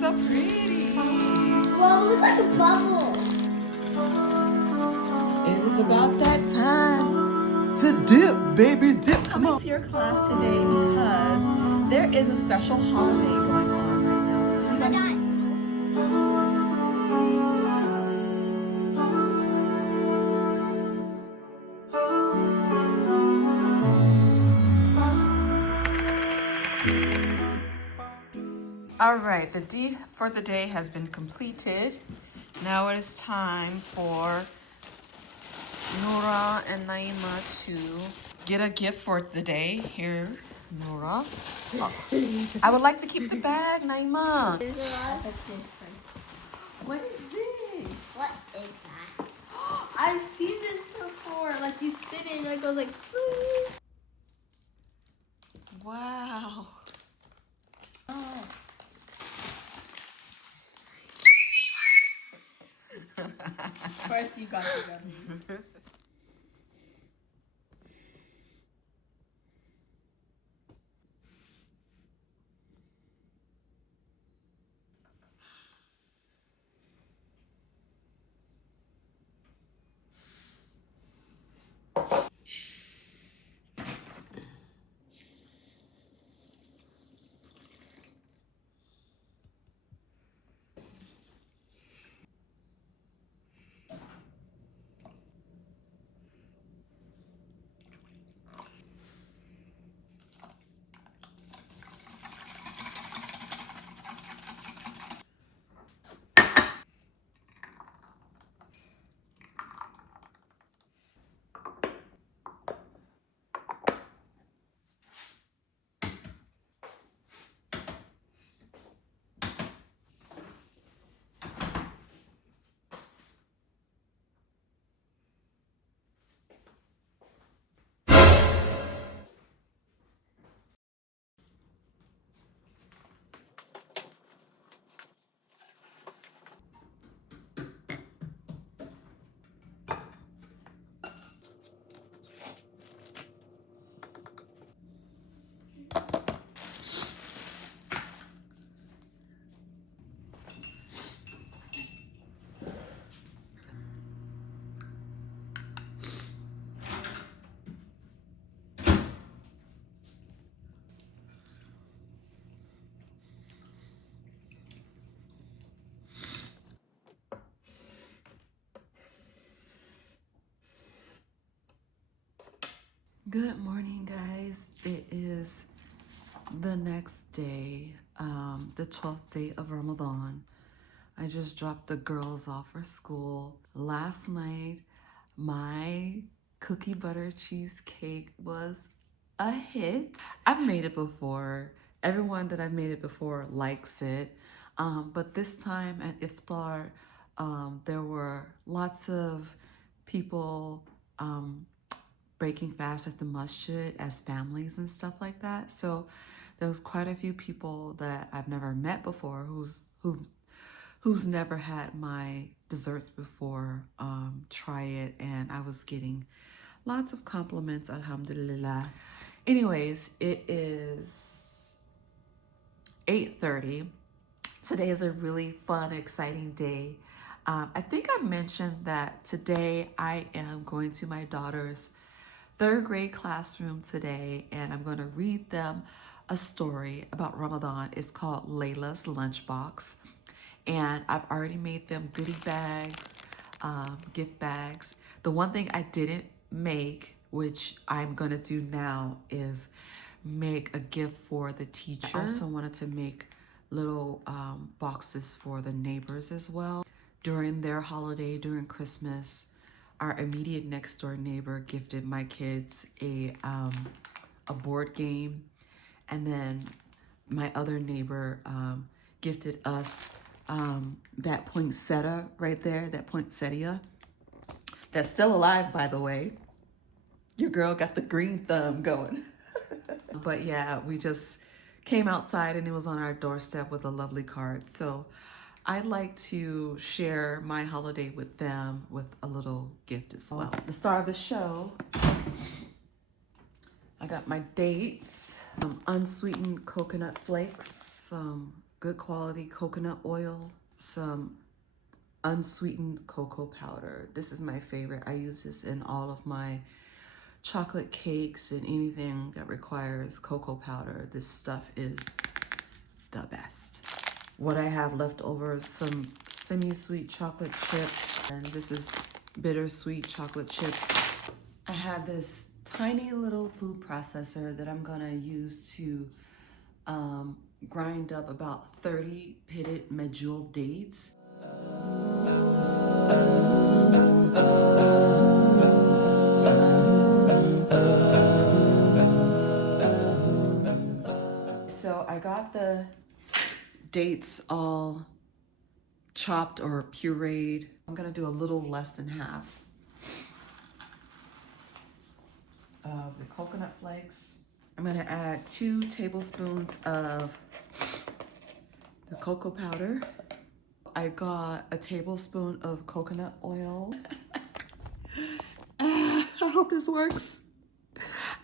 so pretty. Whoa, it looks like a bubble. It is about that time to dip, baby, dip. Come on. To your class today because there is a special holiday going on right now. Ramadan. All right, the deed for the day has been completed. Now it is time for Nora and Naima to get a gift for the day. Here, Nora. I would like to keep the bag, Naima. There's a lot of such things. What is this? What is that? I've seen this before. Like you spin it and it goes like. Wow. Oh. First, you got the gun. Good morning, guys. It is the next day, the 12th day of Ramadan. I just dropped the girls off for school. Last night, my cookie butter cheesecake was a hit. I've made it before. Everyone that I've made it before likes it. But this time at iftar, there were lots of people breaking fast at the masjid as families and stuff like that. So there was quite a few people that I've never met before who's never had my desserts before try it, and I was getting lots of compliments, alhamdulillah. Anyways, it is 8:30. Today is a really fun, exciting day. I think I mentioned that today I am going to my daughter's third grade classroom today, and I'm going to read them a story about Ramadan. It's called Layla's Lunchbox, and I've already made them goodie bags, gift bags. The one thing I didn't make, which I'm going to do now, is make a gift for the teacher. I also wanted to make little boxes for the neighbors as well. During their holiday, during Christmas, our immediate next door neighbor gifted my kids a board game, and then my other neighbor gifted us that poinsettia right there, that poinsettia. That's still alive, by the way. Your girl got the green thumb going. But yeah, we just came outside and it was on our doorstep with a lovely card. So I'd like to share my holiday with them with a little gift as well. The star of the show, I got my dates, some unsweetened coconut flakes, some good quality coconut oil, some unsweetened cocoa powder. This is my favorite. I use this in all of my chocolate cakes and anything that requires cocoa powder. This stuff is the best. What I have left over, some semi-sweet chocolate chips, and this is bittersweet chocolate chips. I have this tiny little food processor that I'm gonna use to grind up about 30 pitted medjool dates. So I got the dates all chopped or pureed. I'm gonna do a little less than half of the coconut flakes. I'm gonna add 2 tablespoons of the cocoa powder. I got a tablespoon of coconut oil. I hope this works.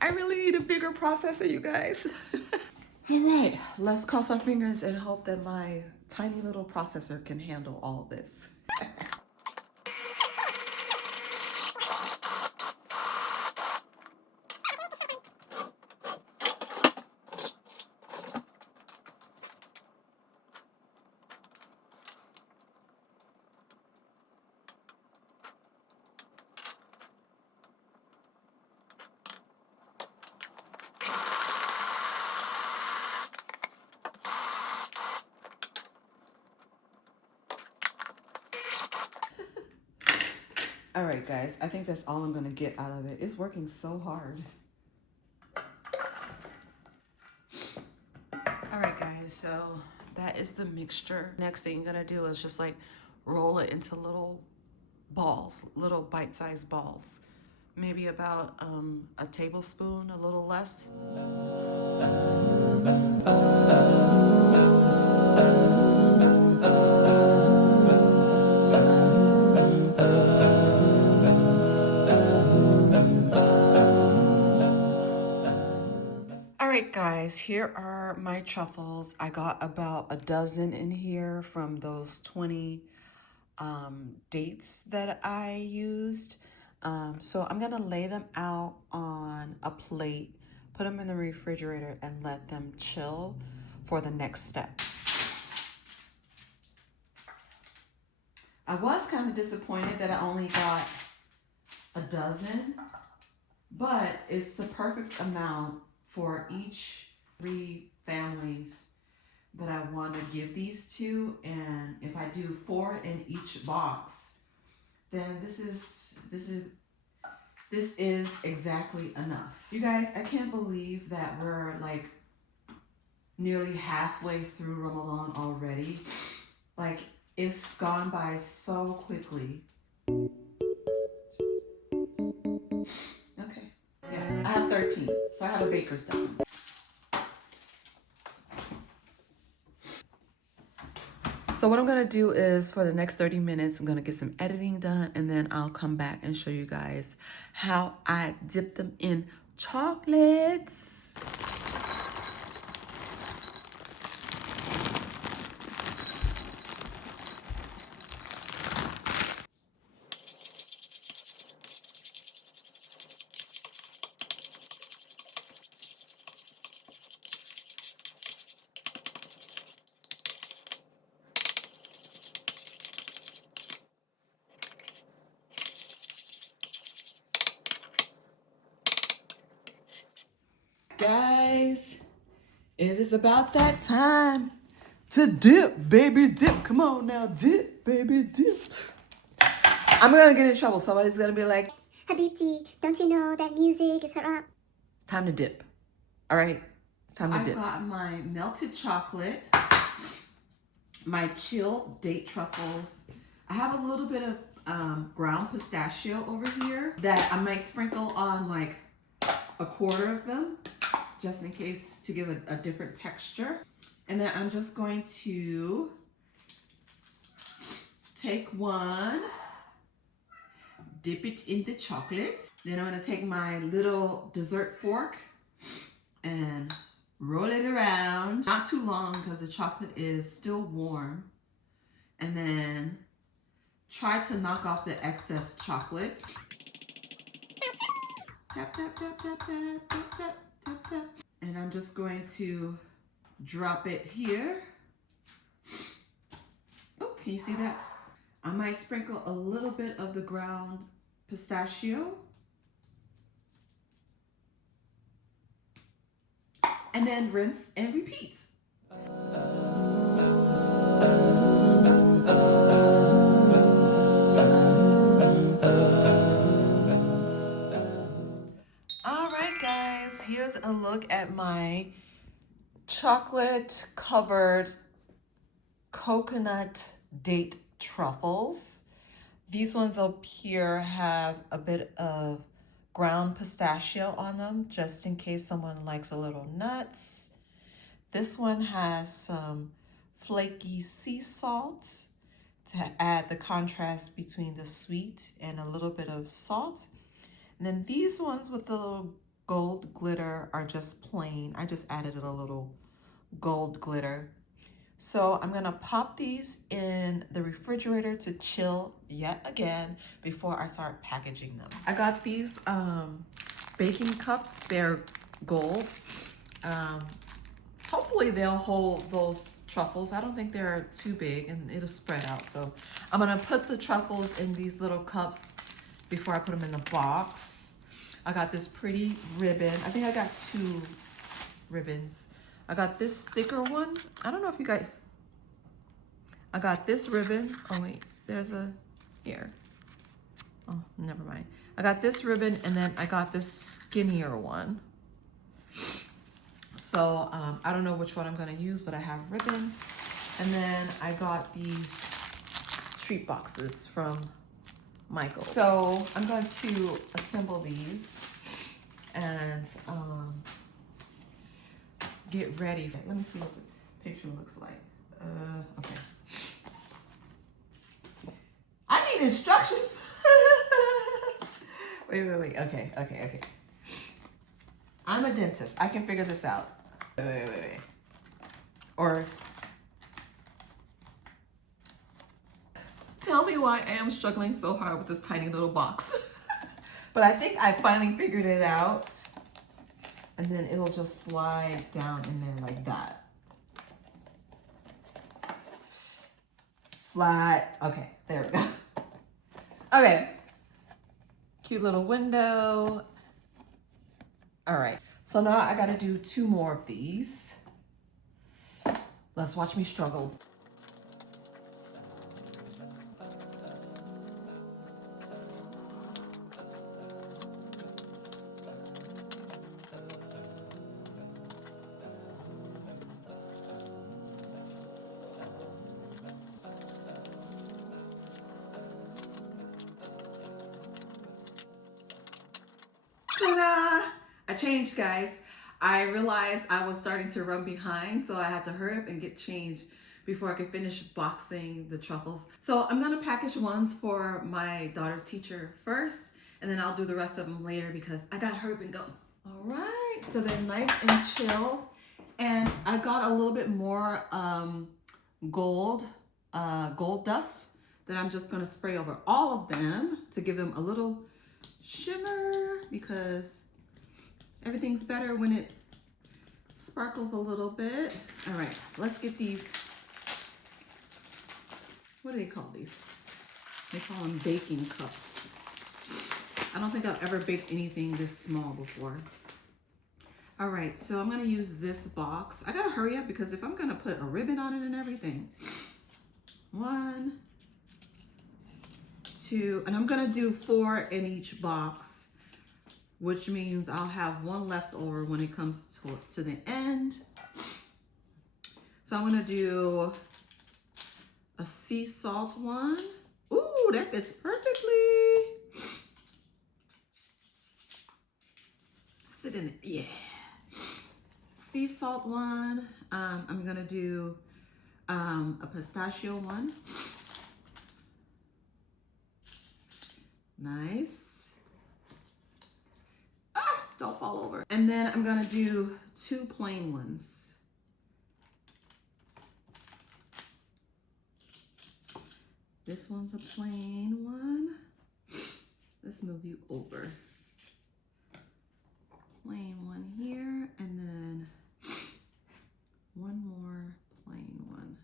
I really need a bigger processor, you guys. All right, let's cross our fingers and hope that my tiny little processor can handle all this. All right, guys, I think that's all I'm gonna get out of it. It's working so hard. All right, guys, so that is the mixture. Next thing you're gonna do is just like roll it into little balls, little bite-sized balls. Maybe about a tablespoon, a little less. Alright guys, here are my truffles. I got about a dozen in here from those 20 dates that I used. So I'm gonna lay them out on a plate, put them in the refrigerator, and let them chill for the next step. I was kind of disappointed that I only got a dozen, but it's the perfect amount for each 3 families that I want to give these to. And if I do 4 in each box, then this is exactly enough. You guys, I can't believe that we're like nearly halfway through Ramadan already. Like, it's gone by so quickly. Okay, yeah, I have 13, so I have a baker's dozen. So what I'm gonna do is for the next 30 minutes, I'm gonna get some editing done, and then I'll come back and show you guys how I dip them in chocolates. Guys, it is about that time to dip, baby, dip. Come on now, dip, baby, dip. I'm gonna get in trouble. Somebody's gonna be like, Habibti, don't you know that music is haram? it's time to dip. All right, it's time to dip. I've got my melted chocolate, my chilled date truffles. I have a little bit of ground pistachio over here that I might sprinkle on like a quarter of them, just in case, to give a different texture. And then I'm just going to take one, dip it in the chocolate. Then I'm gonna take my little dessert fork and roll it around, not too long because the chocolate is still warm. And then try to knock off the excess chocolate. Tap, tap, tap, tap, tap, tap, tap, tap, tap. And I'm just going to drop it here. Oh, can you see that? I might sprinkle a little bit of the ground pistachio. And then rinse and repeat. All right, guys, here's a look at my chocolate covered coconut date truffles. These ones up here have a bit of ground pistachio on them, just in case someone likes a little nuts. This one has some flaky sea salt to add the contrast between the sweet and a little bit of salt. And then these ones with the little gold glitter are just plain. I just added a little gold glitter. So I'm gonna pop these in the refrigerator to chill yet again before I start packaging them. I got these baking cups, they're gold. Hopefully they'll hold those truffles. I don't think they're too big and it'll spread out. So I'm gonna put the truffles in these little cups before I put them in the box. I got this pretty ribbon. I think I got 2 ribbons. I got this thicker one. I don't know if you guys, I got this ribbon. Oh wait, there's a, here. Oh, never mind. I got this ribbon and then I got this skinnier one. So I don't know which one I'm gonna use, but I have ribbon. And then I got these treat boxes from Michael. So I'm going to assemble these and get ready. Let me see what the picture looks like. Okay. I need instructions. Wait. Okay. I'm a dentist. I can figure this out. Wait. Or tell me why I am struggling so hard with this tiny little box. But I think I finally figured it out. And then it'll just slide down in there like that. Slide. Okay, there we go. Okay. Cute little window. All right. So now I got to do 2 more of these. Let's watch me struggle. Ta-da! I changed, guys. I realized I was starting to run behind, so I had to hurry up and get changed before I could finish boxing the truffles. So I'm gonna package ones for my daughter's teacher first, and then I'll do the rest of them later because I gotta hurry up and go. All right, so they're nice and chilled. And I got a little bit more gold dust that I'm just gonna spray over all of them to give them a little shimmer, because everything's better when it sparkles a little bit. All right, let's get these. What do they call these? They call them baking cups. I don't think I've ever baked anything this small before. All right, so I'm gonna use this box. I gotta hurry up because if I'm gonna put a ribbon on it and everything. 1, 2, and I'm gonna do 4 in each box, which means I'll have 1 left over when it comes to the end. So I'm gonna do a sea salt one. Ooh, that fits perfectly. Sit in it, yeah. Sea salt one. I'm gonna do a pistachio one. Nice. don't fall over. And then I'm gonna do 2 plain ones. This one's a plain one. Let's move you over. Plain one here, and then one more plain one.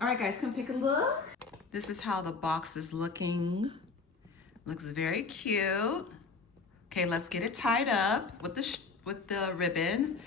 All right, guys, come take a look. This is how the box is looking. Looks very cute. Okay, let's get it tied up with the ribbon.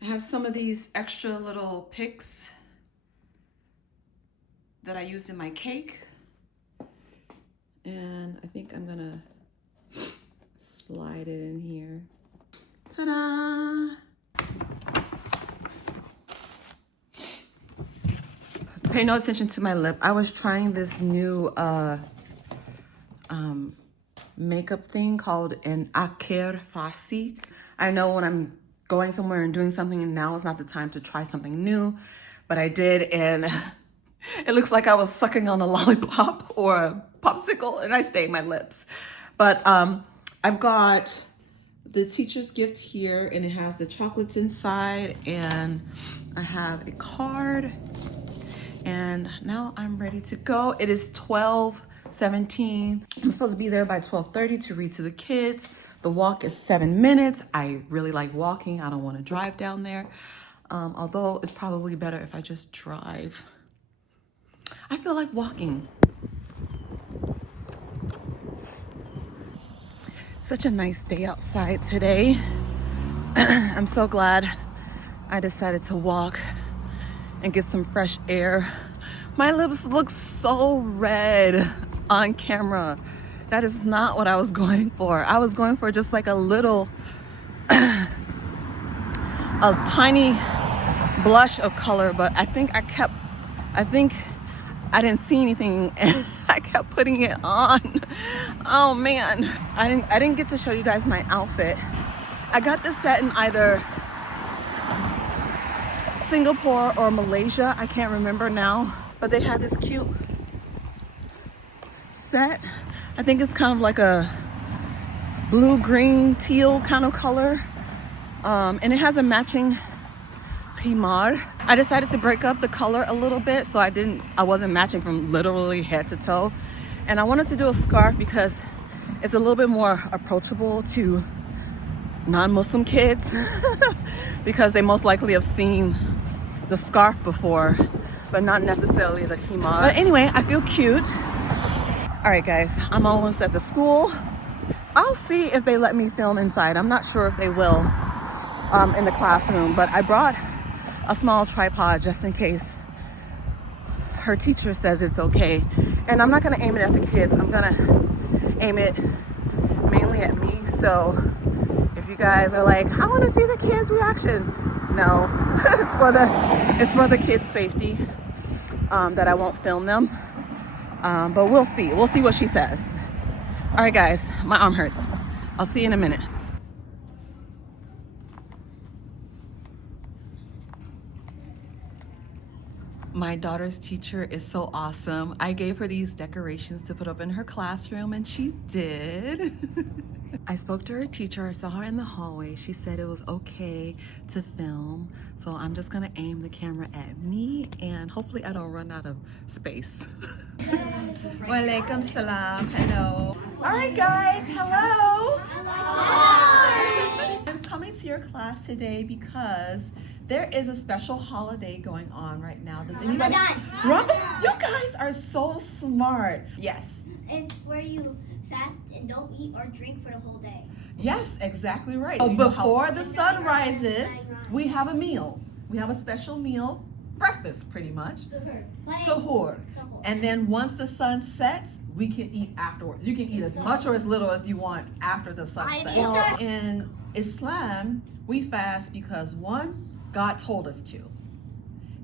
I have some of these extra little picks that I used in my cake. And I think I'm gonna slide it in here. Ta-da! Pay no attention to my lip. I was trying this new makeup thing called an Aker Fasi. I know when I'm going somewhere and doing something, and now is not the time to try something new, but I did, and it looks like I was sucking on a lollipop or a popsicle, and I stained my lips. But I've got the teacher's gift here, and it has the chocolates inside, and I have a card, and now I'm ready to go. It is 12:17. I'm supposed to be there by 12:30 to read to the kids. The walk is 7 minutes. I really like walking. I don't want to drive down there. Although it's probably better if I just drive. I feel like walking. Such a nice day outside today. I'm so glad I decided to walk and get some fresh air. My lips look so red on camera. That is not what I was going for. I was going for just like a little, a tiny blush of color, but I think I didn't see anything and I kept putting it on. Oh man, I didn't get to show you guys my outfit. I got this set in either Singapore or Malaysia, I can't remember now, but they had this cute set. I think it's kind of like a blue, green, teal kind of color. And it has a matching himar. I decided to break up the color a little bit so I wasn't matching from literally head to toe. And I wanted to do a scarf because it's a little bit more approachable to non-Muslim kids because they most likely have seen the scarf before, but not necessarily the himar. But anyway, I feel cute. All right, guys, I'm almost at the school. I'll see if they let me film inside. I'm not sure if they will in the classroom, but I brought a small tripod just in case her teacher says it's okay. And I'm not gonna aim it at the kids. I'm gonna aim it mainly at me. So if you guys are like, I wanna see the kids' reaction. No, it's for the kids' safety that I won't film them. But we'll see what she says. All right, guys, my arm hurts. I'll see you in a minute. My daughter's teacher is so awesome. I gave her these decorations to put up in her classroom and she did. I spoke to her teacher. I saw her in the hallway. She said it was okay to film. So I'm just gonna aim the camera at me and hopefully I don't run out of space. Walaikum salam. Hello. All right, guys. Hello. I'm coming to your class today because there is a special holiday going on right now. Does anybody? Ramadan. You guys are so smart. Yes. It's where you fast and don't eat or drink for the whole day. Yes, exactly right. So before the sun rises, we have a meal. We have a special meal, breakfast pretty much. Suhoor. And then once the sun sets, we can eat afterwards. You can eat as much or as little as you want after the sun sets. Well, in Islam, we fast because one, God told us to.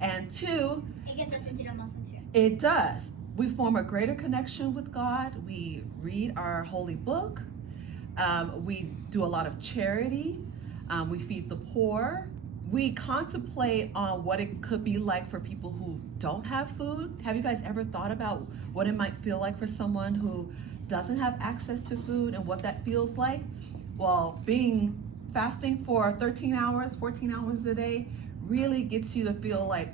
And two, it gets us into the Muslim too. It does. We form a greater connection with God. We read our holy book. We do a lot of charity. We feed the poor. We contemplate on what it could be like for people who don't have food. Have you guys ever thought about what it might feel like for someone who doesn't have access to food and what that feels like? Well, fasting for 13 hours, 14 hours a day really gets you to feel like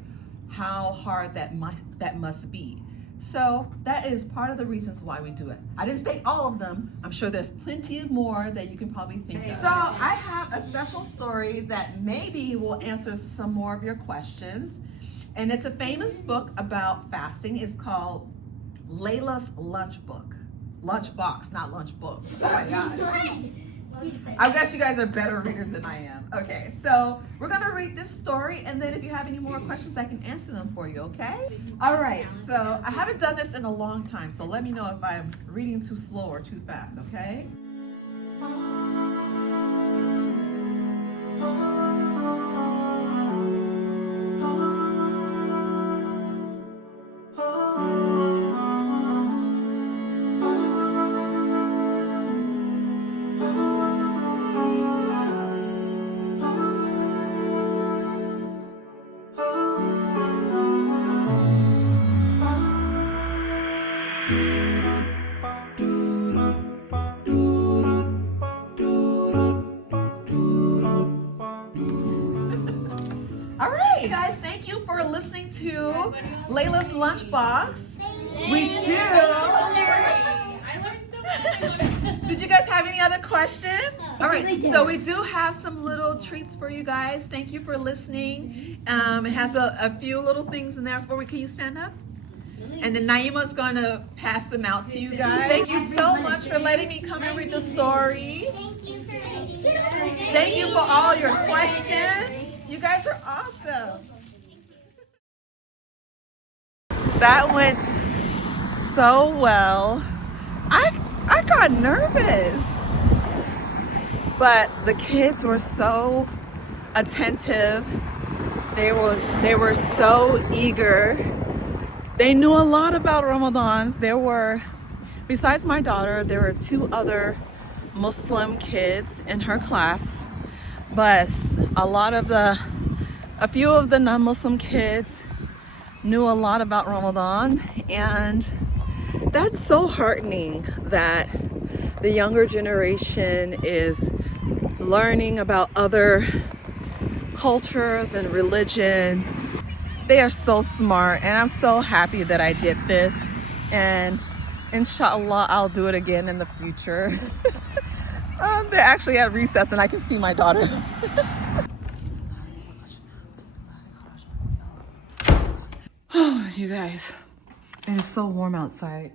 how hard that must be. So that is part of the reasons why we do it. I didn't say all of them. I'm sure there's plenty more that you can probably think of. So I have a special story that maybe will answer some more of your questions. And it's a famous book about fasting. It's called Layla's Lunchbox, not lunch book. Oh my God. I guess you guys are better readers than I am. Okay, so we're gonna read this story, and then if you have any more questions, I can answer them for you, okay? All right, so I haven't done this in a long time, so let me know if I'm reading too slow or too fast, okay? Guys, thank you for listening to Layla's Lunchbox. We do. I learned so much. Did you guys have any other questions? All right, so we do have some little treats for you guys. Thank you for listening. It has a few little things in there for you. Can you stand up? And then Naima's gonna pass them out to you guys. Thank you so much for letting me come and read the story. Thank you for all your questions. You guys are awesome. That went so well. I got nervous, but the kids were so attentive. They were so eager. They knew a lot about Ramadan. Besides my daughter, there were 2 other Muslim kids in her class. But a few of the non-Muslim kids knew a lot about Ramadan, and that's so heartening that the younger generation is learning about other cultures and religion. They are so smart, and I'm so happy that I did this, and inshallah I'll do it again in the future. They're actually at recess and I can see my daughter. Oh, you guys, it is so warm outside.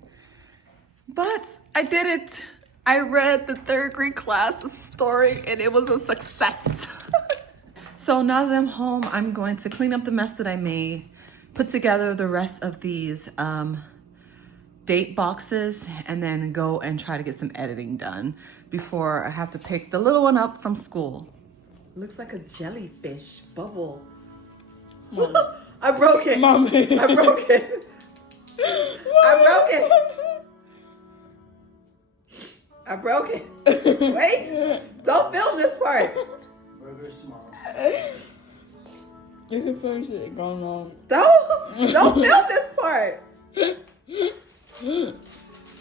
But I did it. I read the 3rd grade class story and it was a success. So now that I'm home, I'm going to clean up the mess that I made, put together the rest of these date boxes, and then go and try to get some editing done before I have to pick the little one up from school. Looks like a jellyfish bubble. I broke it. Mommy. I broke it. I broke it. I broke it. Wait. Don't film this part. Burgers tomorrow. You can finish it going on. Don't film this part.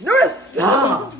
Nora, stop.